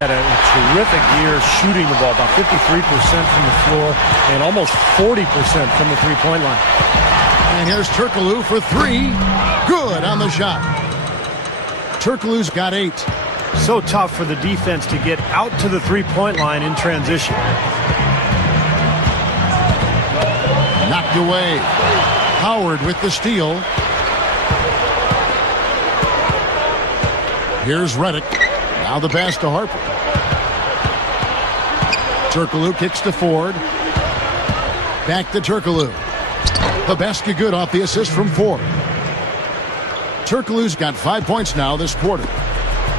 had a terrific year shooting the ball, about 53% from the floor and almost 40% from the three-point line. And here's Turkoglu for three. Good on the shot. Turkoglu's got 8. So tough for the defense to get out to the three-point line in transition. Knocked away. Howard with the steal. Here's Reddick. Now the pass to Harper. Turkoglu kicks to Ford. Back to Turkoglu. The basket good off the assist from Ford. Turkoglu's got 5 points now this quarter.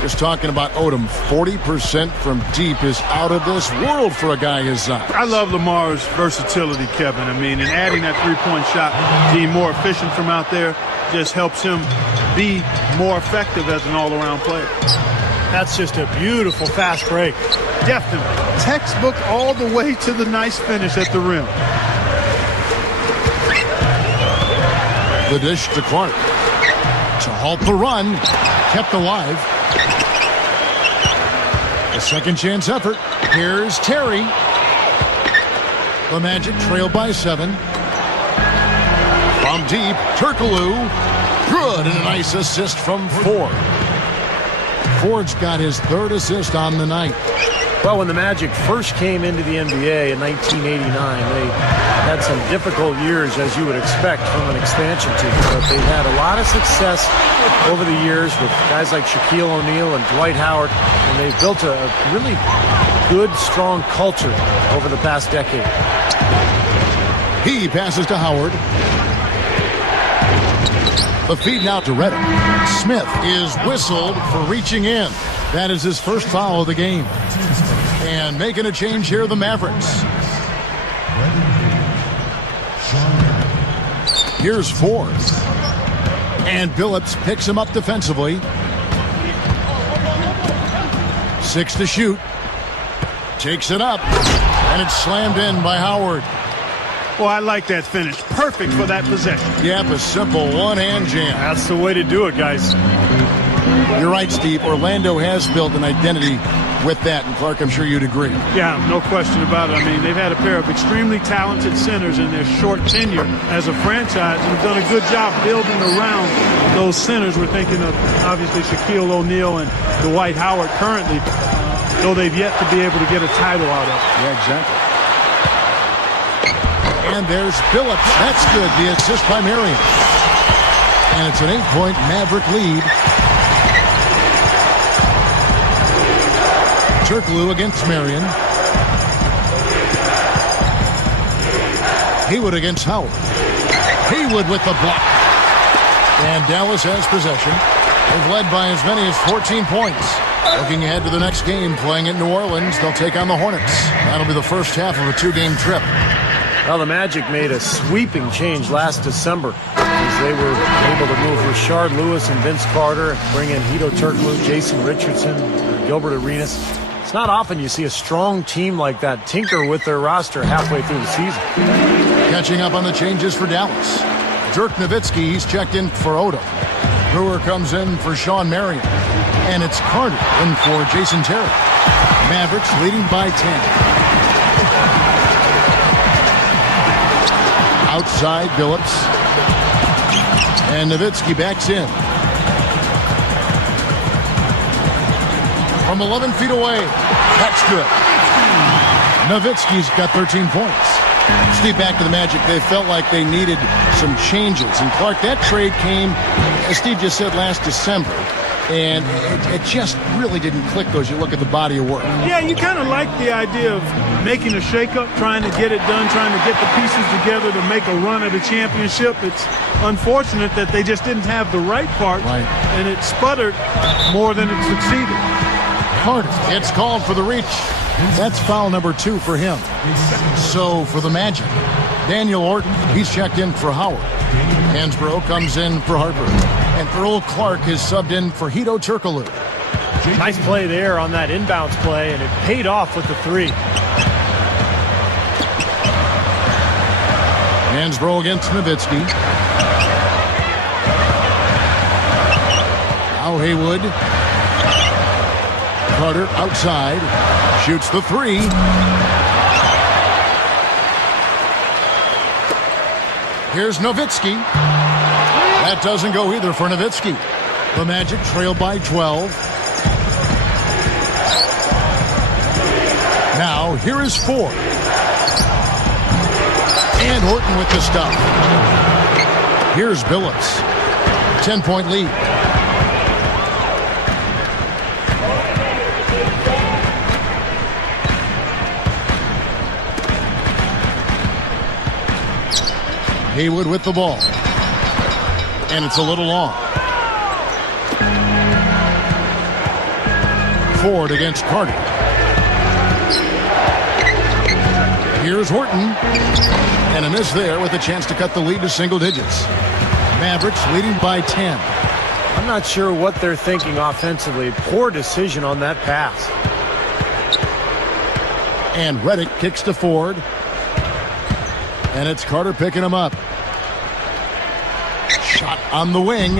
Just talking about Odom, 40% from deep is out of this world for a guy his size. I love Lamar's versatility, Kevin. I mean, and adding that three-point shot, being more efficient from out there, just helps him be more effective as an all-around player. That's just a beautiful fast break. Definitely. Textbook all the way to the nice finish at the rim. The dish to Clark. To halt the run. Kept alive. A second chance effort. Here's Terry. The Magic trail by 7. From deep, Turkoglu. Good, and a nice assist from Ford. Ford's got his 3rd assist on the night. Well, when the Magic first came into the NBA in 1989, they had some difficult years, as you would expect from an expansion team. But they've had a lot of success over the years with guys like Shaquille O'Neal and Dwight Howard, and they've built a really good, strong culture over the past decade. He passes to Howard. The feed now to Reddick. Smith is whistled for reaching in. That is his first foul of the game. And making a change here, the Mavericks. Here's Ford. And Billups picks him up defensively. 6 to shoot. Takes it up. And it's slammed in by Howard. Well, I like that finish. Perfect for that possession. Yep, a simple one-hand jam. That's the way to do it, guys. You're right, Steve. Orlando has built an identity with that, and Clark, I'm sure you'd agree. Yeah, no question about it. I mean, they've had a pair of extremely talented centers in their short tenure as a franchise, and have done a good job building around those centers. We're thinking of, obviously, Shaquille O'Neal and Dwight Howard currently, though they've yet to be able to get a title out of it. Yeah, exactly. And there's Billups. That's good. The assist by Marion. And it's an 8-point Maverick lead. Turkoglu against Marion. Haywood against Howard. Haywood with the block. And Dallas has possession. They've led by as many as 14 points. Looking ahead to the next game, playing at New Orleans, they'll take on the Hornets. That'll be the first half of a 2-game trip. Well, the Magic made a sweeping change last December as they were able to move Rashard Lewis and Vince Carter, bring in Hedo Turkoglu, Jason Richardson, Gilbert Arenas. It's not often you see a strong team like that tinker with their roster halfway through the season. Catching up on the changes for Dallas. Dirk Nowitzki, he's checked in for Odom. Brewer comes in for Sean Marion. And it's Carter in for Jason Terry. Mavericks leading by 10. Outside, Billups. And Nowitzki backs in. From 11 feet away. That's good. Nowitzki's got 13 points. Steve, back to the Magic. They felt like they needed some changes. And Clark, that trade came, as Steve just said, last December. And it just really didn't click as you look at the body of work. Yeah, you kind of like the idea of making a shakeup, trying to get it done, trying to get the pieces together to make a run at a championship. It's unfortunate that they just didn't have the right part, and it sputtered more than it succeeded. Carter gets called for the reach. That's foul number 2 for him. So for the Magic, Daniel Orton, he's checked in for Howard. Hansbrough comes in for Harper. And Earl Clark is subbed in for Hedo Turkoglu. Nice play there on that inbounds play, and it paid off with the 3. Hansbrough against Nowitzki. Now Haywood. Carter outside. Shoots the three. Here's Nowitzki. That doesn't go either for Nowitzki. The Magic trail by 12. Now, here is Ford. And Horton with the stop. Here's Billups. 10-point lead. Haywood with the ball. And it's a little long. Ford against Carter. Here's Horton. And a miss there with a chance to cut the lead to single digits. Mavericks leading by 10. I'm not sure what they're thinking offensively. Poor decision on that pass. And Redick kicks to Ford. And it's Carter picking him up. Shot on the wing.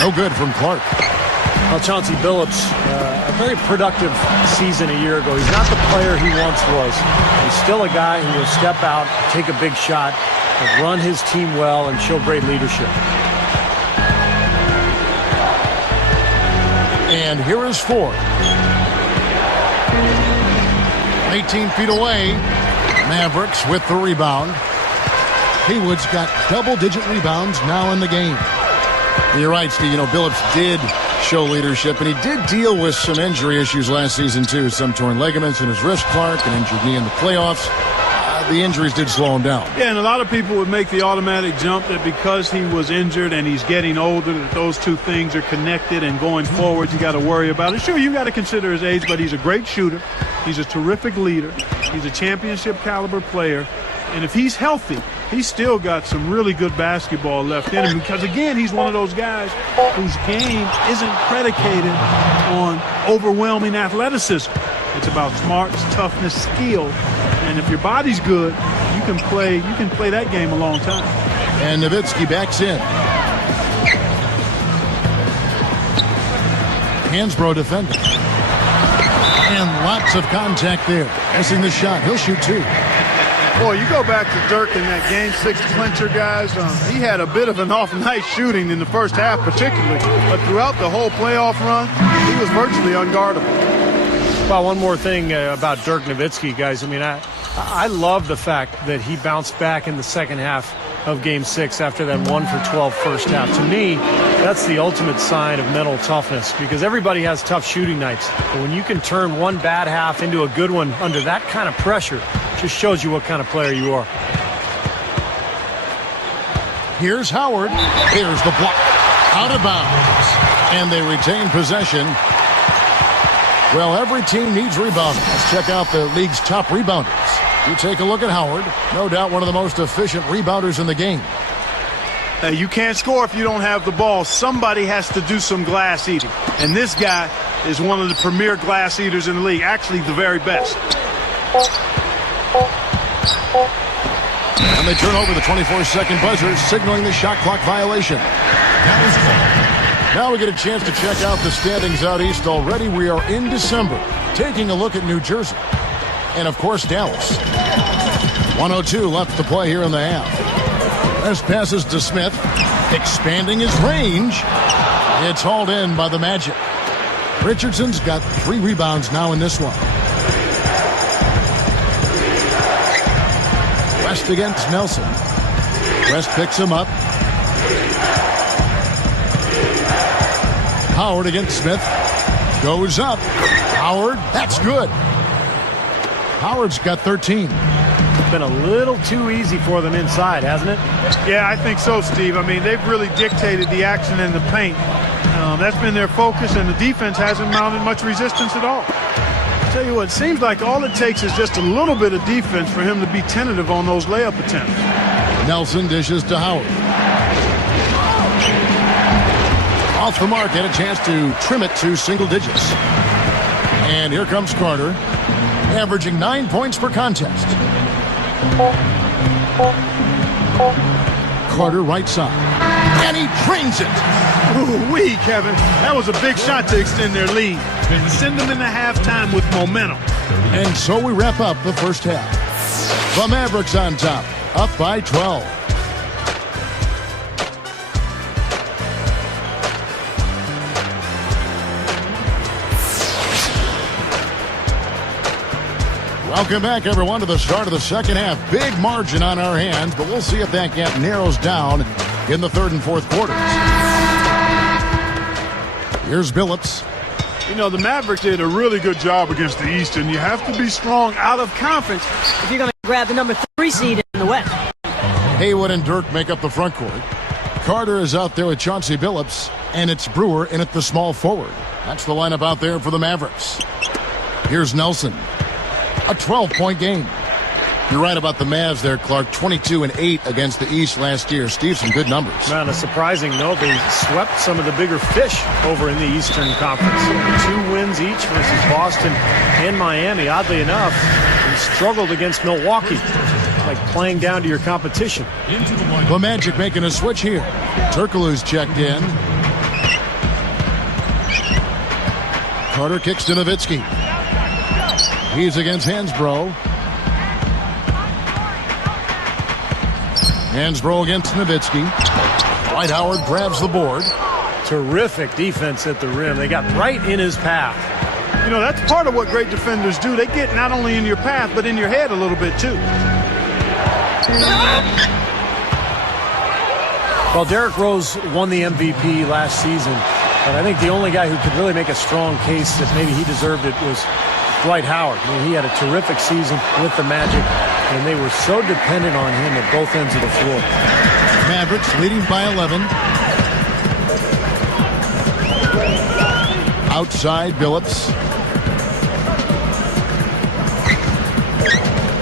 No good from Clark. Well, Chauncey Billups, a very productive season a year ago. He's not the player he once was. He's still a guy who will step out, take a big shot, run his team well, and show great leadership. And here is Ford. 18 feet away. Mavericks with the rebound. Haywood's got double-digit rebounds now in the game. You're right, Steve. You know, Billups did show leadership, and he did deal with some injury issues last season, too. Some torn ligaments in his wrist, Clark, an injured knee in the playoffs. The injuries did slow him down. Yeah, and a lot of people would make the automatic jump that because he was injured and he's getting older, that those two things are connected, and going forward you got to worry about it. Sure, you got to consider his age, but he's a great shooter. He's a terrific leader. He's a championship caliber player. And if he's healthy, he's still got some really good basketball left in him, because, again, he's one of those guys whose game isn't predicated on overwhelming athleticism. It's about smarts, toughness, skill. And if your body's good, you can play that game a long time. And Nowitzki backs in. Hansbrough defending. And lots of contact there. Missing the shot. He'll shoot two. Boy, you go back to Dirk in that Game 6 clincher, guys. He had a bit of an off night shooting in the first half particularly. But throughout the whole playoff run, he was virtually unguardable. Well, one more thing about Dirk Nowitzki, guys. I mean, I love the fact that he bounced back in the second half of Game 6 after that 1-for-12 first half. To me, that's the ultimate sign of mental toughness, because everybody has tough shooting nights. But when you can turn one bad half into a good one under that kind of pressure, it just shows you what kind of player you are. Here's Howard. Here's the block. Out of bounds. And they retain possession. Well, every team needs rebounding. Let's check out the league's top rebounders. You take a look at Howard. No doubt one of the most efficient rebounders in the game. Hey, you can't score if you don't have the ball. Somebody has to do some glass eating. And this guy is one of the premier glass eaters in the league. Actually, the very best. And they turn over the 24-second buzzer, signaling the shot clock violation. Now we get a chance to check out the standings out east. Already we are in December, taking a look at New Jersey. And, of course, Dallas. 1:02 left to play here in the half. This passes to Smith, expanding his range. It's hauled in by the Magic. Richardson's got 3 rebounds now in this one. West against Nelson. West picks him up. Howard against Smith. Goes up. Howard, that's good. Howard's got 13. Been a little too easy for them inside, hasn't it? Yeah, I think so, Steve. I mean, they've really dictated the action in the paint. That's been their focus, and the defense hasn't mounted much resistance at all. I'll tell you what, it seems like all it takes is just a little bit of defense for him to be tentative on those layup attempts. Nelson dishes to Howard. Off the mark, had a chance to trim it to single digits. And here comes Carter, averaging 9 points per contest. Carter right side. And he drains it. Ooh-wee, Kevin. That was a big shot to extend their lead. and send them into halftime with momentum. And so we wrap up the first half. The Mavericks on top, up by 12. Welcome back, everyone, to the start of the second half. Big margin on our hands, but we'll see if that gap narrows down in the third and fourth quarters. Here's Billups. You know, the Mavericks did a really good job against the East, and you have to be strong out of conference if you're going to grab the number 3 seed in the West. Haywood and Dirk make up the front court. Carter is out there with Chauncey Billups, and it's Brewer in at the small forward. That's the lineup out there for the Mavericks. Here's Nelson. A 12-point game. You're right about the Mavs there, Clark. 22-8 against the East last year. Steve, some good numbers. On a surprising note, they swept some of the bigger fish over in the Eastern Conference. 2 wins each versus Boston and Miami. Oddly enough, they struggled against Milwaukee, like playing down to your competition. The Magic making a switch here. Turkoglu's checked in. Carter kicks to Nowitzki. He's against Hansbrough. Hansbrough against Nowitzki. Dwight Howard grabs the board. Terrific defense at the rim. They got right in his path. You know, that's part of what great defenders do. They get not only in your path, but in your head a little bit, too. Well, Derrick Rose won the MVP last season, but I think the only guy who could really make a strong case that maybe he deserved it was Dwight Howard. I mean, he had a terrific season with the Magic, and they were so dependent on him at both ends of the floor. Mavericks leading by 11. Outside, Billups.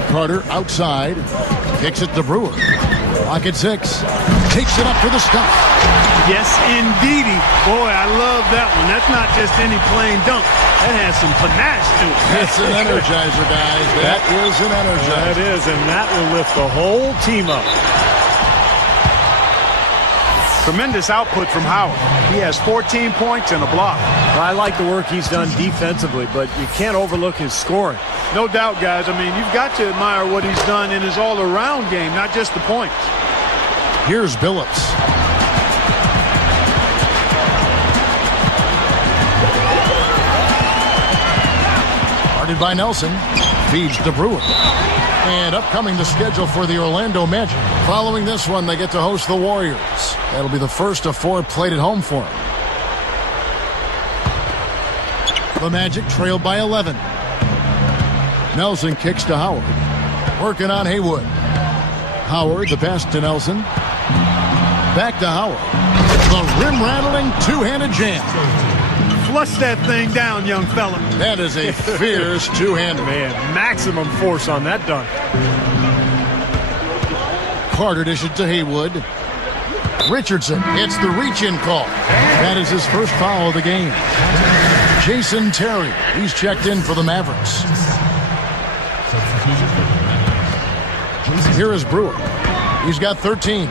Carter outside. Kicks it to Brewer. Clock at 6. Takes it up for the stuff. Yes, indeedy. Boy, I love that one. That's not just any plain dunk. That has some panache to it. That's an energizer, guys. That is an energizer. That is, and that will lift the whole team up. Tremendous output from Howard. He has 14 points and a block. I like the work he's done defensively, but you can't overlook his scoring. No doubt, guys. I mean, you've got to admire what he's done in his all-around game, not just the points. Here's Billups. Guarded by Nelson. Feeds to Brewer. And upcoming the schedule for the Orlando Magic. Following this one, they get to host the Warriors. That'll be the first of 4 played at home for them. The Magic trailed by 11. Nelson kicks to Howard. Working on Haywood. Howard, the pass to Nelson. Back to Howard. The rim-rattling two-handed jam. Flush that thing down, young fella. That is a fierce two-hander. Man, maximum force on that dunk. Carter dishes to Haywood. Richardson gets the reach-in call. That is his first foul of the game. Jason Terry, he's checked in for the Mavericks. Here is Brewer. He's got 13.